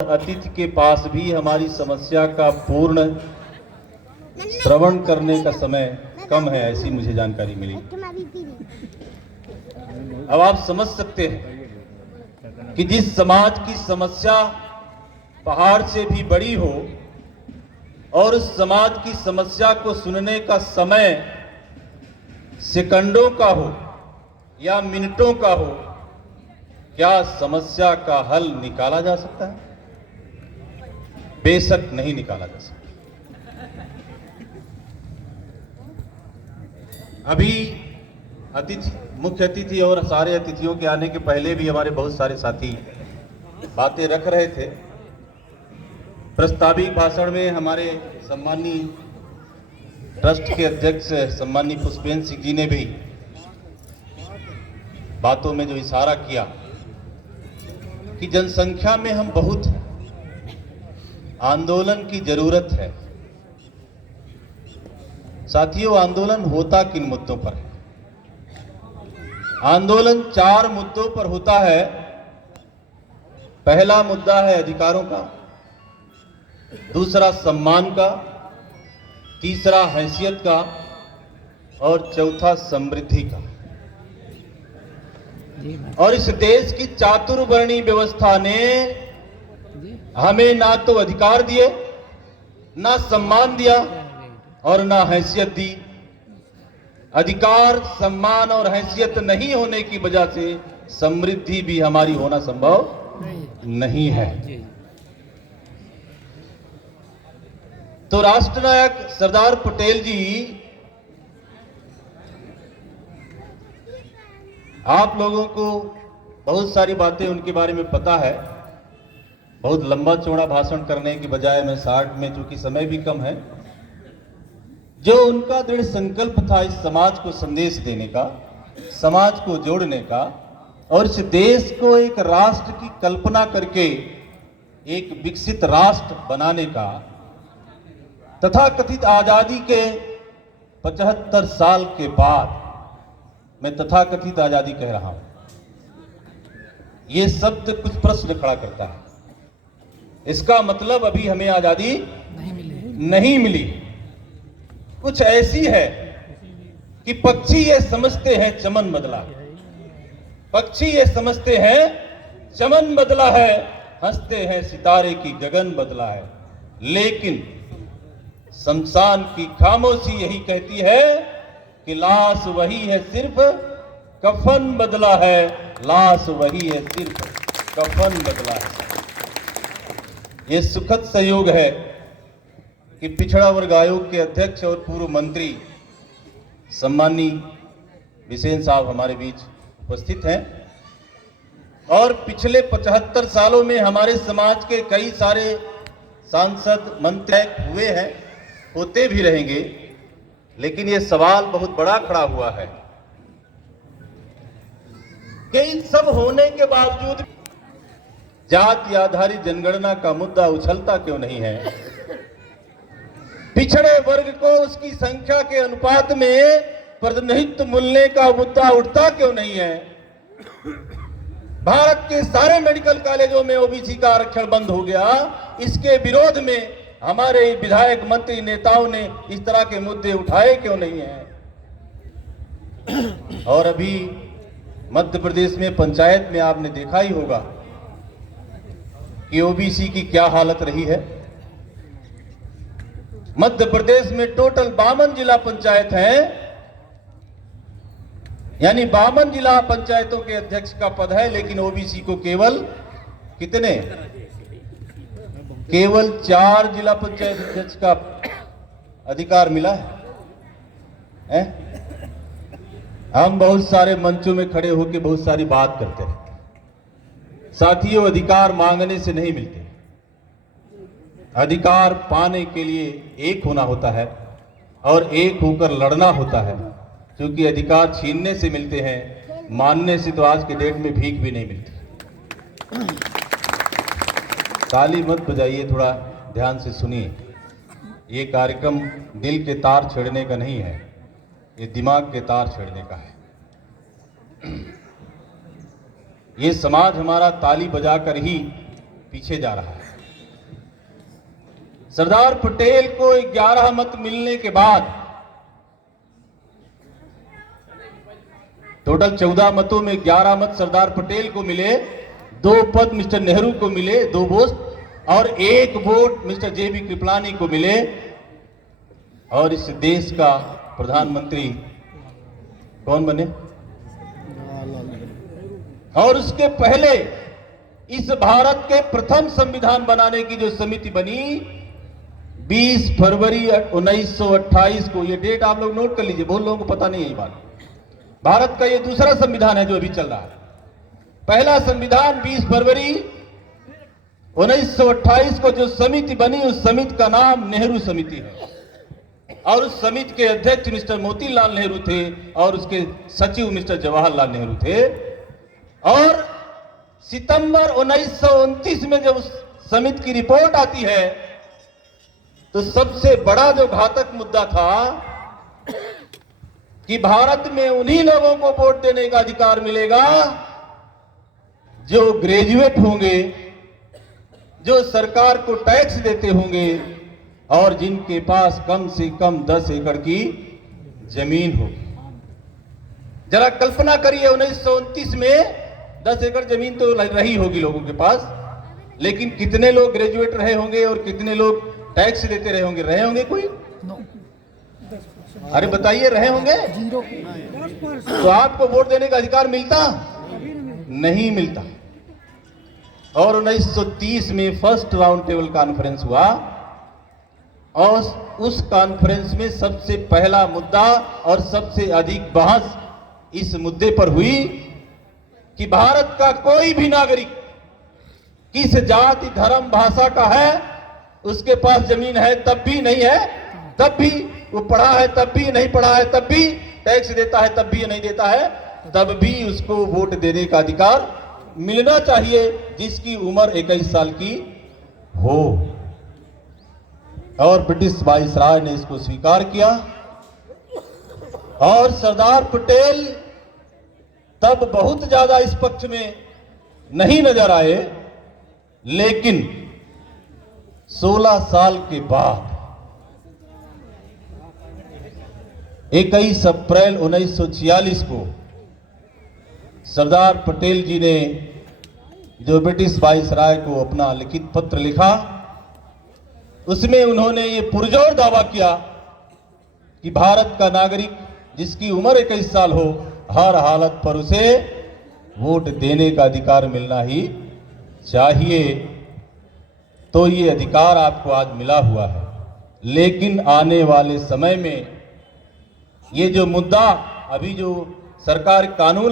अतिथि के पास भी हमारी समस्या का पूर्ण श्रवण करने का समय कम है, ऐसी मुझे जानकारी मिली। अब आप समझ सकते हैं कि जिस समाज की समस्या पहाड़ से भी बड़ी हो और उस समाज की समस्या को सुनने का समय सेकंडों का हो या मिनटों का हो, क्या समस्या का हल निकाला जा सकता है? बेशक नहीं निकाला जा सकता। अभी मुख्य अतिथि और सारे अतिथियों के आने के पहले भी हमारे बहुत सारे साथी बातें रख रहे थे। प्रस्ताविक भाषण में हमारे सम्माननीय ट्रस्ट के अध्यक्ष सम्माननीय पुष्पेंद्र सिंह जी ने भी बातों में जो इशारा किया कि जनसंख्या में हम बहुत हैं, आंदोलन की जरूरत है। साथियों, आंदोलन होता किन मुद्दों पर है? आंदोलन 4 मुद्दों पर होता है। पहला मुद्दा है अधिकारों का, दूसरा सम्मान का, तीसरा हैसियत का और चौथा समृद्धि का। और इस देश की चातुर्वर्णी व्यवस्था ने हमें ना तो अधिकार दिए, ना सम्मान दिया और ना हैसियत दी। अधिकार, सम्मान और हैसियत नहीं होने की वजह से समृद्धि भी हमारी होना संभव नहीं है। तो राष्ट्रनायक सरदार पटेल जी, आप लोगों को बहुत सारी बातें उनके बारे में पता है। बहुत लंबा चौड़ा भाषण करने की बजाय मैं शॉर्ट में, चूंकि समय भी कम है, जो उनका दृढ़ संकल्प था इस समाज को संदेश देने का, समाज को जोड़ने का और इस देश को एक राष्ट्र की कल्पना करके एक विकसित राष्ट्र बनाने का, तथाकथित आजादी के 75 साल के बाद, मैं तथाकथित आजादी कह रहा हूं, यह शब्द कुछ प्रश्न खड़ा करता है। इसका मतलब अभी हमें आजादी नहीं मिली। कुछ ऐसी है कि पक्षी ये समझते हैं चमन बदला, पक्षी ये समझते हैं चमन बदला है, हंसते हैं सितारे की गगन बदला है, लेकिन शमशान की खामोशी यही कहती है कि लाश वही है, सिर्फ कफन बदला है, लाश वही है, सिर्फ कफन बदला है। ये सुखद संयोग है कि पिछड़ा वर्ग आयोग के अध्यक्ष और पूर्व मंत्री सम्माननीय बिसेन साहब हमारे बीच उपस्थित हैं और पिछले 75 सालों में हमारे समाज के कई सारे सांसद मंत्री हुए हैं, होते भी रहेंगे। लेकिन ये सवाल बहुत बड़ा खड़ा हुआ है कि इन सब होने के बावजूद जाति आधारित जनगणना का मुद्दा उछलता क्यों नहीं है? पिछड़े वर्ग को उसकी संख्या के अनुपात में प्रतिनिधित्व मिलने का मुद्दा उठता क्यों नहीं है? भारत के सारे मेडिकल कॉलेजों में ओबीसी का आरक्षण बंद हो गया। इसके विरोध में हमारे विधायक, मंत्री, नेताओं ने इस तरह के मुद्दे उठाए क्यों नहीं है? और अभी मध्य प्रदेश में पंचायत में आपने देखा ही होगा कि ओबीसी की क्या हालत रही है। मध्य प्रदेश में टोटल 52 जिला पंचायत हैं, यानी 52 जिला पंचायतों के अध्यक्ष का पद है, लेकिन ओबीसी को केवल कितने? केवल 4 जिला पंचायत अध्यक्ष का अधिकार मिला है। हम बहुत सारे मंचों में खड़े होकर बहुत सारी बात करते हैं। साथियों, अधिकार मांगने से नहीं मिलते, अधिकार पाने के लिए एक होना होता है और एक होकर लड़ना होता है। क्योंकि अधिकार छीनने से मिलते हैं, मानने से तो आज के डेट में भीख भी नहीं मिलती। ताली मत बजाइए, थोड़ा ध्यान से सुनिए। ये कार्यक्रम दिल के तार छेड़ने का नहीं है, ये दिमाग के तार छेड़ने का है। ये समाज हमारा ताली बजाकर ही पीछे जा रहा है। सरदार पटेल को 11 मत मिलने के बाद टोटल 14 मतों में 11 मत सरदार पटेल को मिले, 2 पद मिस्टर नेहरू को मिले, 2 पोस्ट, और 1 वोट मिस्टर जेबी कृपलानी को मिले, और इस देश का प्रधानमंत्री कौन बने? और उसके पहले इस भारत के प्रथम संविधान बनाने की जो समिति बनी 20 फरवरी 1928 को, ये डेट आप लोग नोट कर लीजिए, बहुत लोगों को पता नहीं है ये बात। भारत का ये दूसरा संविधान है जो अभी चल रहा है। पहला संविधान 20 फरवरी 1928 को जो समिति बनी, उस समिति का नाम नेहरू समिति है, और उस समिति के अध्यक्ष मिस्टर मोतीलाल नेहरू थे और उसके सचिव मिस्टर जवाहरलाल नेहरू थे। और सितंबर 1929 में जब उस समिति की रिपोर्ट आती है तो सबसे बड़ा जो घातक मुद्दा था कि भारत में उन्हीं लोगों को वोट देने का अधिकार मिलेगा जो ग्रेजुएट होंगे, जो सरकार को टैक्स देते होंगे और जिनके पास कम से कम 10 एकड़ की जमीन होगी। जरा कल्पना करिए 1929 में 10 एकड़ जमीन तो रही होगी लोगों के पास, लेकिन कितने लोग ग्रेजुएट रहे होंगे और कितने लोग टैक्स देते रहे होंगे? रहे होंगे कोई? अरे बताइए, रहे होंगे? तो आपको वोट देने का अधिकार मिलता? नहीं मिलता। और 1930 में फर्स्ट राउंड टेबल कॉन्फ्रेंस हुआ और उस कॉन्फ्रेंस में सबसे पहला मुद्दा और सबसे अधिक बहस इस मुद्दे पर हुई कि भारत का कोई भी नागरिक किस जाति, धर्म, भाषा का है, उसके पास जमीन है तब भी, नहीं है तब भी, वो पढ़ा है तब भी, नहीं पढ़ा है तब भी, टैक्स देता है तब भी, नहीं देता है तब भी, उसको वोट देने का अधिकार मिलना चाहिए जिसकी उम्र 21 साल की हो। और ब्रिटिश वाइसराय ने इसको स्वीकार किया और सरदार पटेल तब बहुत ज्यादा इस पक्ष में नहीं नजर आए, लेकिन 16 साल के बाद 21 अप्रैल 1946 को सरदार पटेल जी ने जो ब्रिटिश वाइसराय को अपना लिखित पत्र लिखा, उसमें उन्होंने ये पुरजोर दावा किया कि भारत का नागरिक जिसकी उम्र 21 साल हो, हर हालत पर उसे वोट देने का अधिकार मिलना ही चाहिए। तो ये अधिकार आपको आज मिला हुआ है, लेकिन आने वाले समय में ये जो मुद्दा, अभी जो सरकार कानून